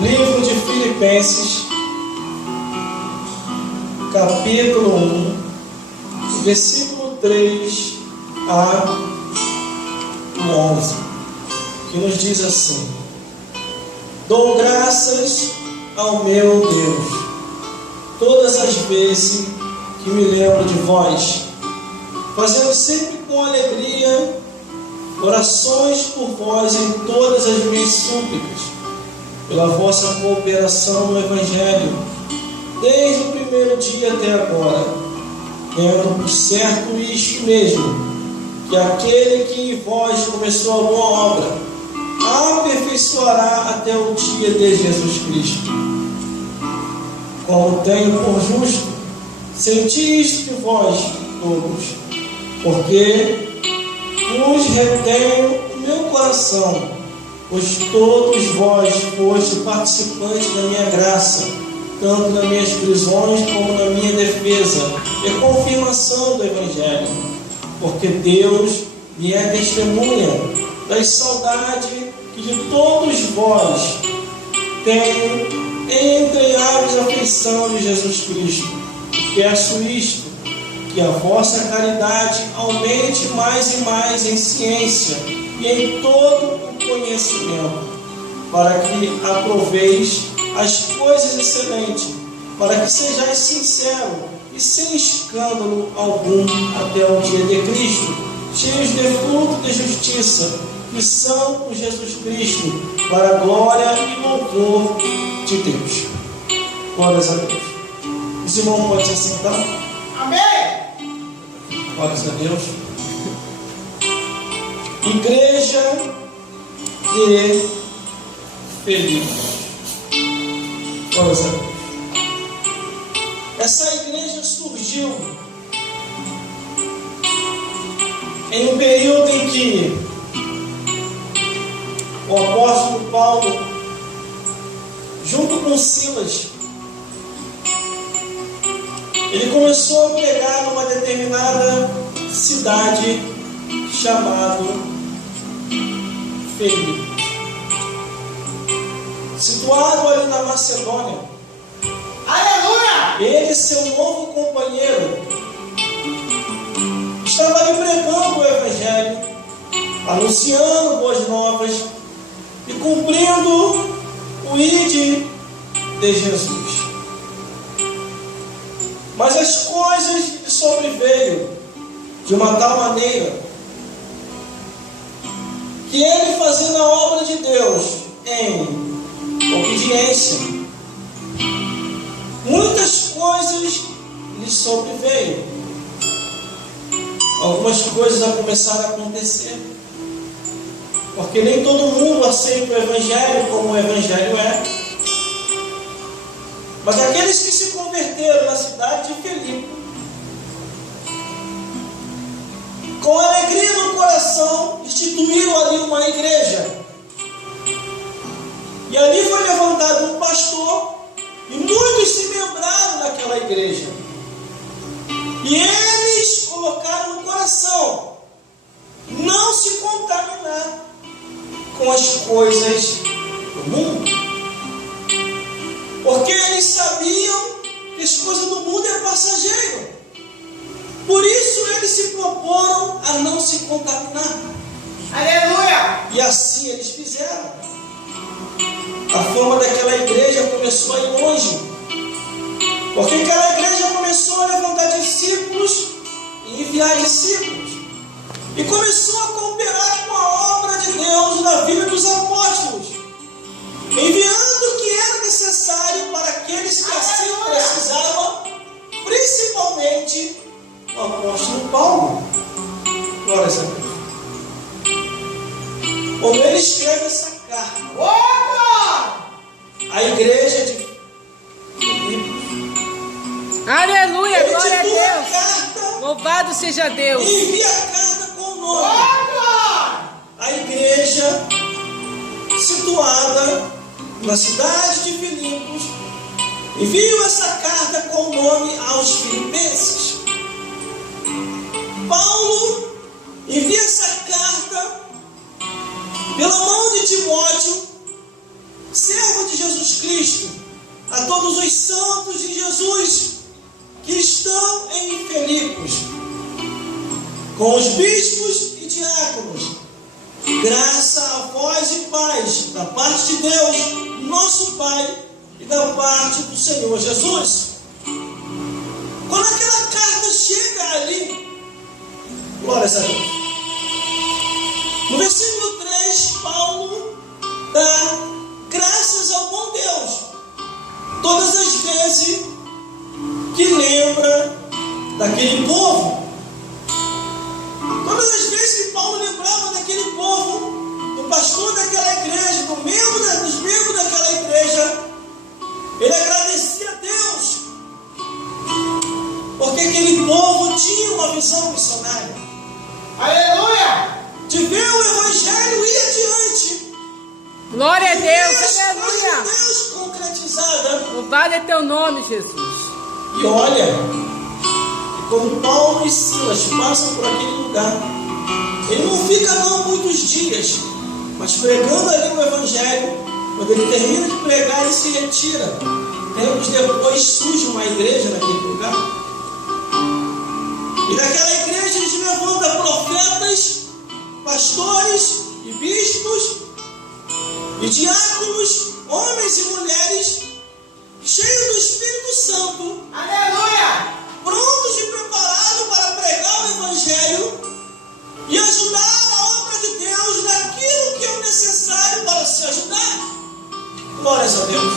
Livro de Filipenses, capítulo 1, versículo 3 a 11, que nos diz assim: dou graças ao meu Deus todas as vezes que me lembro de vós, fazendo sempre com alegria orações por vós em todas as minhas súplicas, pela vossa cooperação no Evangelho, desde o primeiro dia até agora, tendo por certo isto mesmo, que aquele que em vós começou a boa obra, a aperfeiçoará até o dia de Jesus Cristo. Como tenho por justo, senti isto de vós todos, porque vos retenho o meu coração, pois todos vós foste participantes da minha graça, tanto nas minhas prisões como na minha defesa e confirmação do Evangelho, porque Deus me é testemunha das saudades que de todos vós tenho em entregar-vos a afeição de Jesus Cristo. E peço isto, que a vossa caridade aumente mais e mais em ciência e em todo o conhecimento, para que aproveis as coisas excelentes, para que sejais sincero e sem escândalo algum até o dia de Cristo, cheios de fruto de justiça, que são por Jesus Cristo, para a glória e louvor de Deus. Glórias a Deus. Os irmãos podem se sentar? Amém! Glórias a Deus. Igreja de Filipos. Glórias a Deus. Essa igreja surgiu em um período em que o apóstolo Paulo, junto com Silas, ele começou a pregar numa determinada cidade chamada Filipos, situado ali na Macedônia. Aleluia! Ele e seu novo companheiro estavam ali pregando o Evangelho, anunciando boas novas e cumprindo o ide de Jesus. Mas as coisas lhe sobreveio de uma tal maneira que ele, fazendo a obra de Deus em obediência, muitas coisas lhe sobreveio. Algumas coisas a começar a acontecer, porque nem todo mundo aceita o Evangelho como o Evangelho é. Mas aqueles que se converteram na cidade de Filipe, com alegria no coração, instituíram ali uma igreja. E ali foi levantado um pastor, e muitos se membraram naquela igreja. E eles colocaram no coração não se contaminar com as coisas do mundo, porque eles sabiam que as coisas do mundo é passageiro. Por isso eles se proporam a não se contaminar. Aleluia! E assim eles fizeram. A fama daquela igreja começou a ir longe, porque aquela igreja começou a levantar discípulos e enviar discípulos, e começou a cooperar com a obra de Deus na vida dos apóstolos, enviando o que era necessário para aqueles que assim precisavam, principalmente o apóstolo Paulo. Glórias a Deus. Quando ele escreve essa carta, a igreja de Filipos, Aleluia, ele glória a titula a Deus. carta Louvado seja Deus. e envia a carta com o nome. A igreja situada na cidade de Filipos enviou essa carta com o nome aos filipenses. Paulo envia essa carta pela mão de Timóteo, servo de Jesus a todos os santos de Jesus que estão em Filipos, com os bispos e diáconos, graça a vós e paz da parte de Deus, nosso Pai, e da parte do Senhor Jesus. Quando aquela carta chega ali, glórias a Deus, no versículo 3, Paulo dá graças ao bom Deus todas as vezes que lembra daquele povo. Todas as vezes que Paulo lembrava daquele povo, do pastor daquela igreja, dos membros daquela igreja, ele agradecia a Deus, porque aquele povo tinha uma visão missionária. Aleluia! De ver o Evangelho ir adiante. Glória a Deus, As aleluia. coisas de Deus concretizada. Louvado é teu nome, Jesus. E olha, quando Paulo e Silas passam por aquele lugar, ele não fica não muitos dias, mas pregando ali o Evangelho. Quando ele termina de pregar, ele se retira. Tempos depois surge uma igreja naquele lugar. E daquela igreja eles levantam profetas, pastores e bispos e diáconos, homens e mulheres, cheios do Espírito Santo, Aleluia! prontos e preparados para pregar o Evangelho e ajudar a obra de Deus naquilo que é necessário para se ajudar. Glórias a Deus.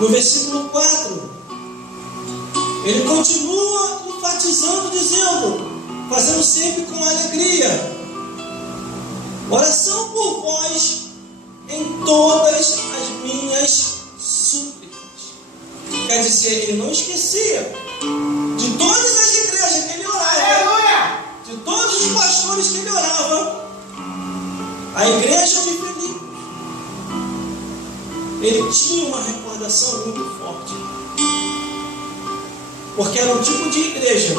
No versículo 4, ele continua enfatizando, dizendo, fazendo sempre com alegria, oração por vós em todas as minhas súplicas. Quer dizer, ele não esquecia de todas as igrejas que ele orava, Aleluia! de todos os pastores que ele orava, a igreja de Filipos, ele tinha uma recordação muito forte, porque era um tipo de igreja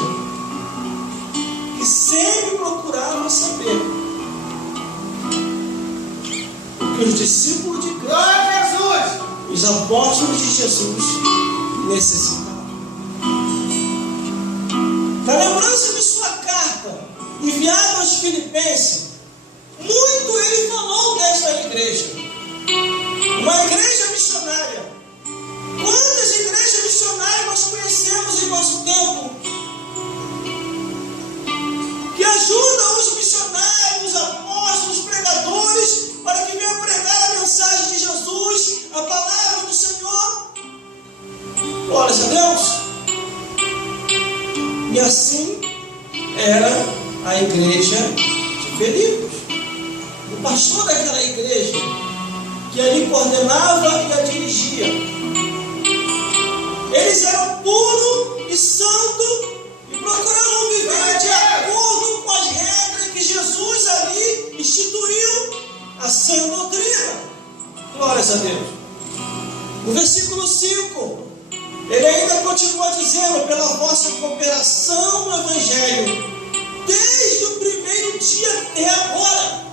que sempre procurava saber o que os discípulos de Cristo, Glória a Jesus! os apóstolos de Jesus, necessitavam. Na lembrança de sua carta enviada aos Filipenses, muito ele falou desta igreja, uma igreja missionária. Quantas igrejas missionárias nós conhecemos em nosso tempo, que ajudam os missionários, os apóstolos, os pregadores, para que venham pregar a mensagem de Jesus, a palavra do Senhor? Glórias a Deus. E assim era a igreja de Filipos. O pastor daquela igreja, que ali coordenava e a dirigia, eles eram puros e santos e procuravam viver de acordo com as regras que Jesus ali instituiu, a sã doutrina. Glórias a Deus. No versículo 5, ele ainda continua dizendo, pela vossa cooperação no Evangelho, desde o primeiro dia até agora.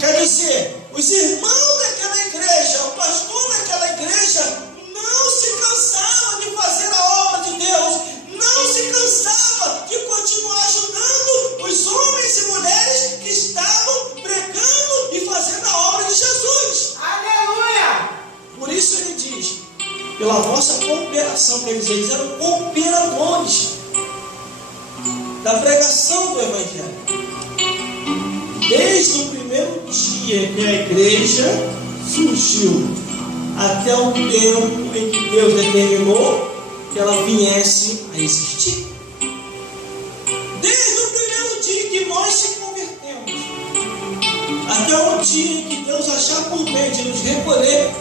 Quer dizer, os irmãos daquela igreja, o pastor daquela igreja, não se cansava de fazer a obra de Deus, não se cansava de continuar ajudando os homens e mulheres que estavam pregando e fazendo a obra de Jesus. Aleluia! Por isso ele diz, pela vossa cooperação, quer dizer, eles eram cooperadores da pregação do Evangelho. Desde o primeiro dia que a igreja surgiu, até o tempo em que Deus determinou que ela viesse a existir. Desde o primeiro dia que nós se convertemos, até o dia em que Deus achar por bem de nos recolher,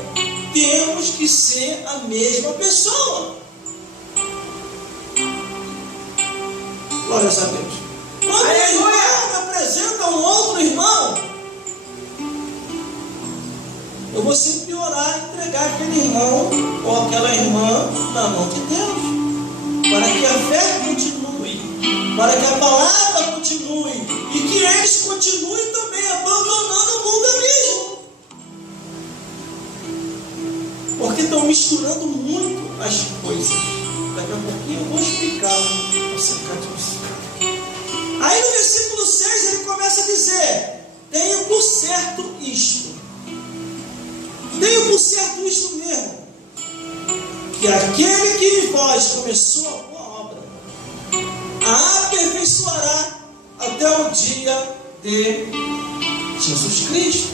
temos que ser a mesma pessoa. Glórias a Deus. Quando o irmão apresenta um outro irmão, eu vou sempre orar e entregar aquele irmão ou aquela irmã na mão de Deus, para que a fé continue, para que a palavra continue e que eles continuem também abandonando o mundo mesmo. porque estão misturando muito as coisas. Daqui a pouquinho eu vou explicar acerca disso. Aí no versículo 6 ele começa a dizer: tenho por certo isto. Tenho por certo isto mesmo, que aquele que em vós começou a boa obra, a aperfeiçoará até o dia de Jesus Cristo.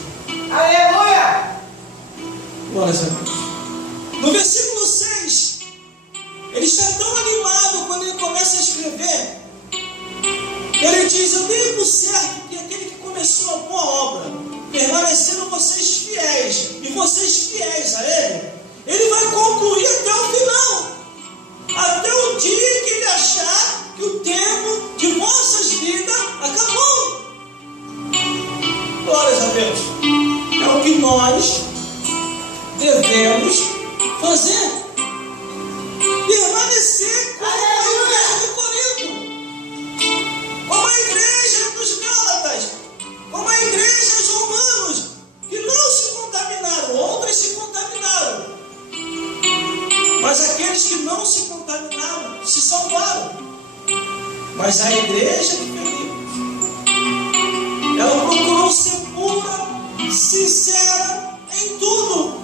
Aleluia! Glórias a Deus. No versículo 6, ele está tão animado quando ele começa a escrever. Ele diz: eu tenho por certo que aquele que começou a boa obra, permanecendo vocês fiéis, e vocês fiéis a ele vai concluir até o final, até o dia que ele achar que o tempo de vossas vidas acabou. Glórias a Deus. É o que nós devemos fazer. Permanecer como a igreja de Corinto, como a igreja dos Gálatas, como a igreja dos Romanos, que não se contaminaram, outras se contaminaram. Mas aqueles que não se contaminaram se salvaram. Mas a igreja de Filipos, ela procurou ser pura, sincera em tudo.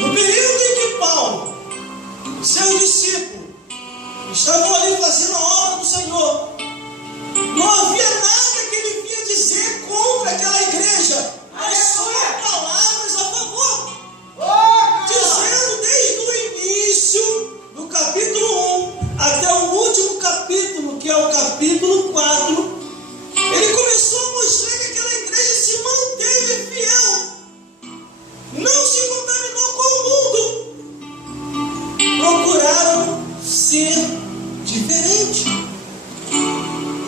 No período em que Paulo e seus discípulos estavam ali fazendo a obra do Senhor, não havia nada que ele vinha dizer contra aquela igreja, mas só palavras a favor. Dizendo desde o início do capítulo 1 até o último capítulo, que é o capítulo 4, ele começou a mostrar que aquela igreja se manteve fiel, não se contaminou com o mundo, procuraram ser diferente.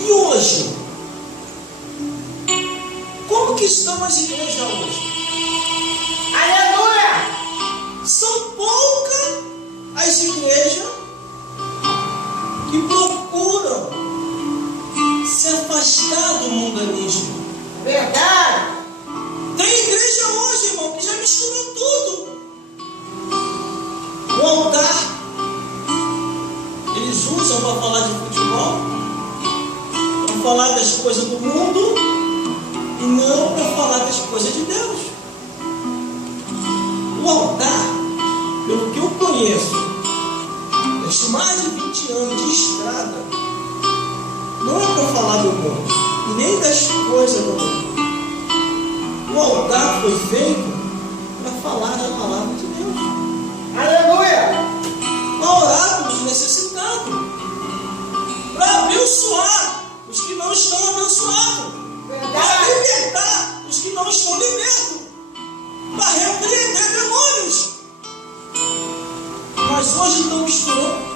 E hoje, como que estão as igrejas hoje? Aleluia! São poucas as igrejas que procuram se afastar do mundanismo. Verdade! Tem igreja hoje, irmão, que já misturou tudo. O altar, eles usam para falar de futebol, para falar das coisas do mundo, e não para falar das coisas de Deus. O altar, pelo que eu conheço, desde mais de 20 anos de estrada, não é para falar do mundo, e nem das coisas do mundo. O altar foi feito para falar da palavra de Deus. Aleluia! Para orar pelos necessitados, para abençoar os que não estão abençoados, para Verdade! libertar os que não estão libertos, para repreender demônios. Mas hoje estão misturando.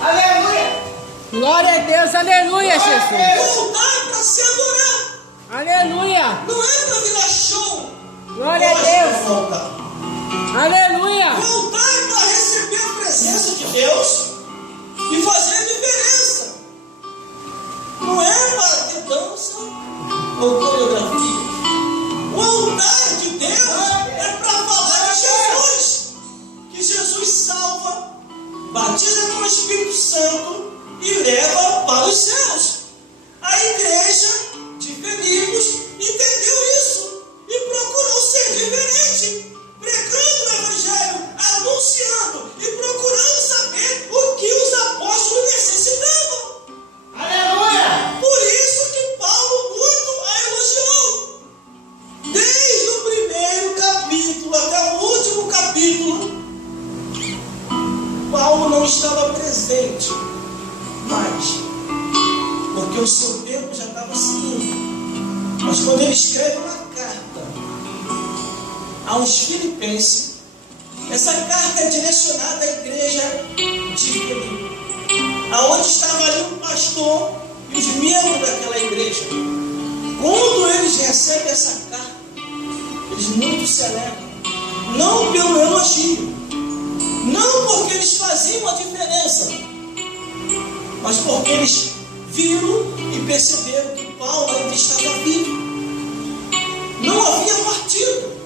Aleluia! Glória a Deus, aleluia, Jesus. O altar é para se adorar, Aleluia. não é para virar show. Glória a Gosta Deus. do altar. Aleluia. O altar é para receber a presença de Deus e fazer a diferença. Não é para ter dança ou coreografia. O altar de Deus é para falar de Jesus. Que Jesus salva, batiza com o Espírito Santo e leva para os céus. A igreja de Filipos entendeu isso e procurou ser diferente, pregando o Evangelho, anunciando e procurando saber o que os apóstolos necessitavam. Aleluia! Por isso que Paulo muito a elogiou. Desde o primeiro capítulo até o último capítulo, Paulo não estava presente mais, porque o seu tempo já estava se indo. Mas quando ele escreve uma carta aos Filipenses, essa carta é direcionada à igreja de Filipe, aonde estava ali o pastor e os membros daquela igreja. Quando eles recebem essa carta, eles muito se alegram, não pelo elogio, não porque eles faziam a diferença, mas porque eles viram e perceberam que Paulo ainda estava vivo, não havia partido.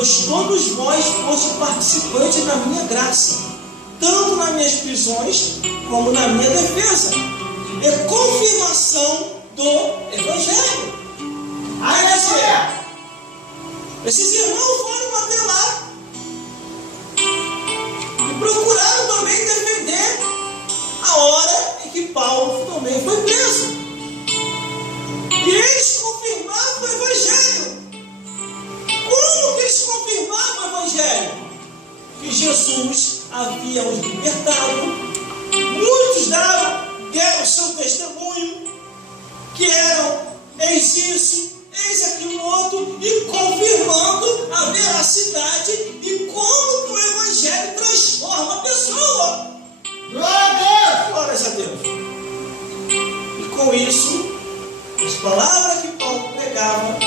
pois todos vós foste participantes da minha graça, tanto nas minhas prisões como na minha defesa. É confirmação do Evangelho. Aleluia! Esses irmãos foram até lá e procuraram também defender a hora em que Paulo também foi preso. E eles confirmavam o Evangelho. Como que eles confirmavam o Evangelho? Que Jesus havia os libertado. Muitos deram seu testemunho, que eram eis isso, eis aquilo outro, e confirmando a veracidade e como que o Evangelho transforma a pessoa. Glória a Deus! Glórias a Deus. E com isso, as palavras que Paulo pregava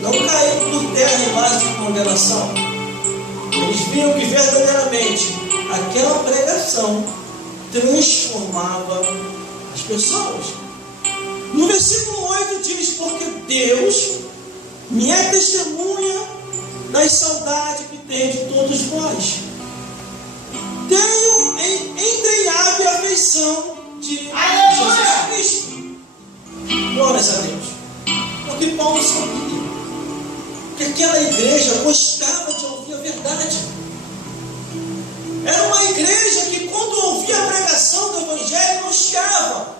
não caíram por terra em base de condenação. Eles viram que verdadeiramente aquela pregação transformava as pessoas. No versículo 8 diz: porque Deus me é testemunha das saudades que tem de todos vós. Tenho entranhável afeição de Jesus Cristo. Glórias a Deus. Porque Paulo sabia que aquela igreja gostava de ouvir a verdade. Era uma igreja que, quando ouvia a pregação do Evangelho, não chorava,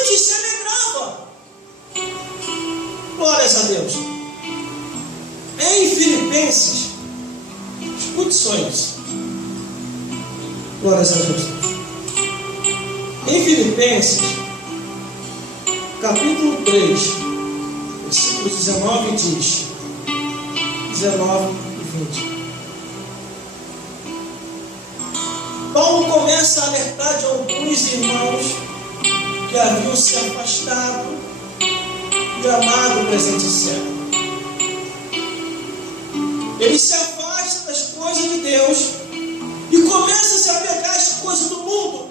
antes se alegrava. Glórias a Deus. Em Filipenses, escute só isso. Glórias a Deus. Em Filipenses, capítulo 3, versículo 19 diz, 19 e 20. Paulo começa a alertar de alguns irmãos que haviam se afastado do amado presente século. Ele se afasta das coisas de Deus e começa a se apegar às coisas do mundo,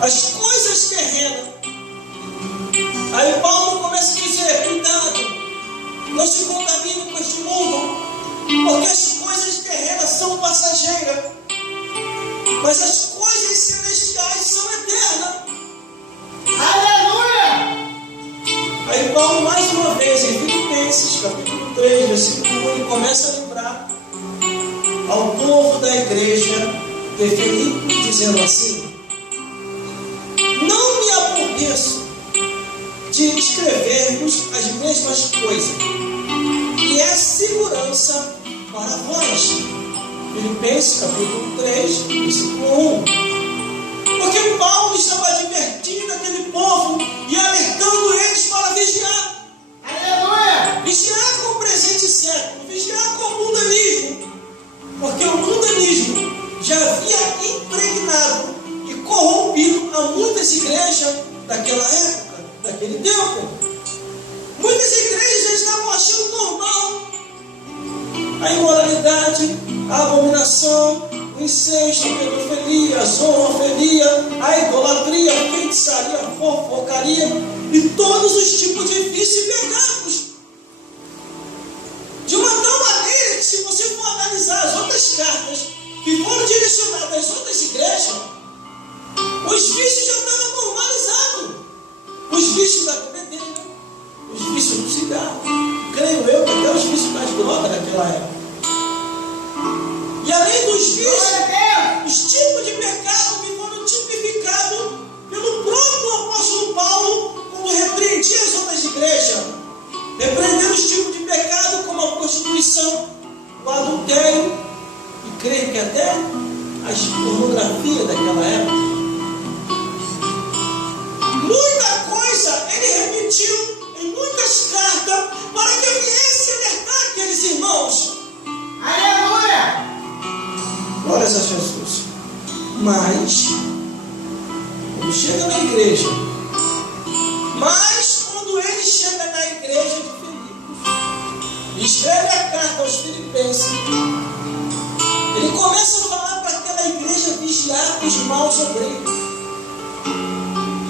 às coisas terrenas. Aí Paulo começa a dizer: cuidado, não se contamine com este mundo, porque as coisas terrenas são passageiras, mas as coisas celestiais são eternas. Aleluia! Aí Paulo, mais uma vez, em Filipenses, capítulo 3, versículo 1, ele começa a lembrar ao povo da igreja de Filipe, dizendo assim: não me aborreço de escrever-vos as mesmas coisas, que é segurança para vós. Filipenses capítulo 3, versículo 1. Porque Paulo estava advertindo aquele povo e alertando eles para vigiar. Aleluia! Vigiar com o presente século, vigiar com o mundanismo. Porque o mundanismo já havia impregnado e corrompido a muitas igrejas daquela época, daquele tempo. Muitas igrejas já estavam achando normal a imoralidade, a abominação, o incesto, a pedofilia, a zoofilia, a idolatria, a feitiçaria, a fofocaria e todos os tipos de vícios e pecados. De uma tal maneira que, se você for analisar as outras cartas que foram direcionadas às outras igrejas, os vícios já estavam normalizados. Os vícios da bebedeira, os vícios do cigarro, creio eu que até os vícios das drogas naquela época. E além dos vícios, os tipos de pecado que foram tipificados pelo próprio apóstolo Paulo quando repreendia as outras igrejas. Repreendendo os tipos de pecado como a prostituição, o adultério e creio que até a pornografia daquela época. Muita coisa ele repetiu em muitas cartas para que viesse alertar aqueles irmãos. Aleluia! Glórias a Jesus. Mas, quando chega na igreja, quando ele chega na igreja de Filipos, e escreve a carta aos Filipenses, ele começa a falar para aquela igreja vigiar os maus obreiros.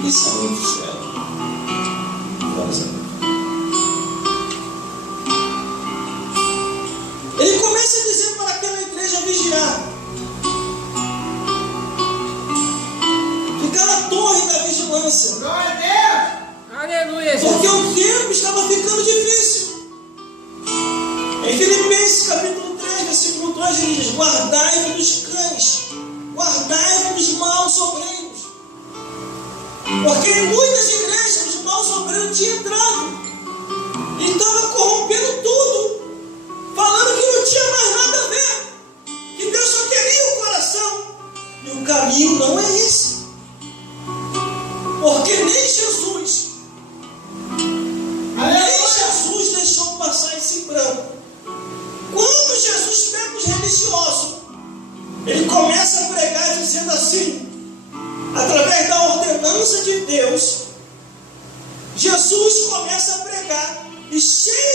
Isso é muito sério. Glórias a Deus. tempo estava ficando difícil. Em Filipenses capítulo 3, versículo 2, ele diz: guardai-vos dos cães, guardai-vos dos maus obreiros. Porque em muitas igrejas os maus obreiros tinham entrado e estavam corrompendo tudo, falando que não tinha mais nada a ver, que Deus só queria o coração. E o caminho não é esse. Porque nem Jesus deixou passar esse branco. Quando Jesus pega os religiosos, ele começa a pregar dizendo assim, através da ordenança de Deus, Jesus começa a pregar, e cheio